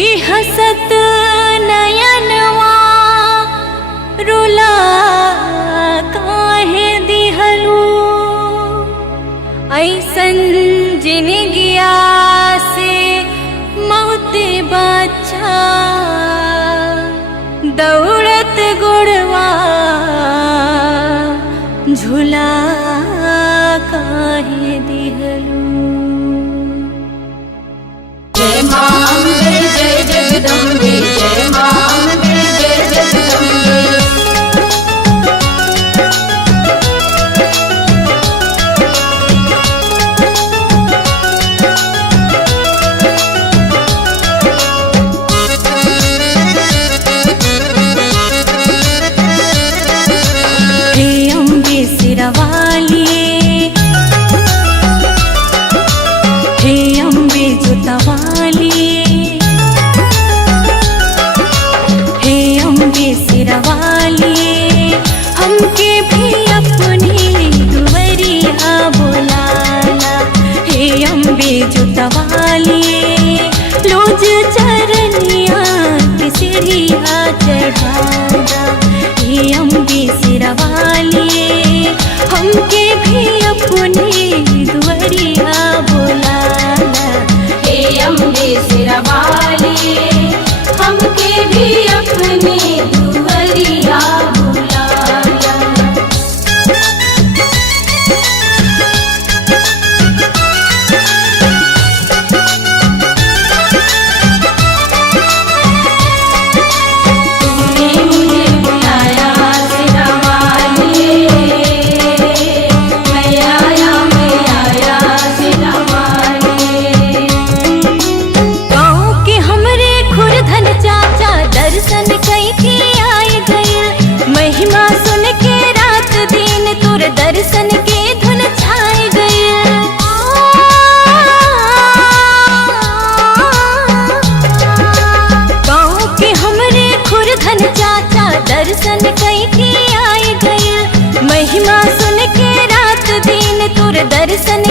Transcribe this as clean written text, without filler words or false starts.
बिहसत नयनवा रुला काहे दिहलू ऐसन जिनगिया से मौत बचा दौड़त गुड़वा झूला काहे दिहलू। जय मां अम्बे जय जगदम्बे जय मां अम्बे जय जगदम्बे। हे अम्बे सिरवाली हे अम्बे जुतवाली हे अम्बे सिरवाली हमके भी अपनी दुवरिया बुलाला। हे अम्बे जुतवाली लोज चरनिया की सीढ़िया चढ़ाना। हे अम्बे सिरवाली हमके भी अपनी दुवरिया बुलाला। हे अम्बे सिरवाली हमके भी अपनी दुवरिया बुलाला। तूने मुझे बुलाया सिरवाली मैं आया सिरवाली। गाँव के हमरे खुरधन चाचा दर्शन कई के आए गए। महिमा सुन के रात दिन तुर दर्शन के धुन छाए गए। गाँव के हमरे खुरधन चाचा दर्शन कई के आए गए। महिमा सुन के रात दिन तुर दर्शन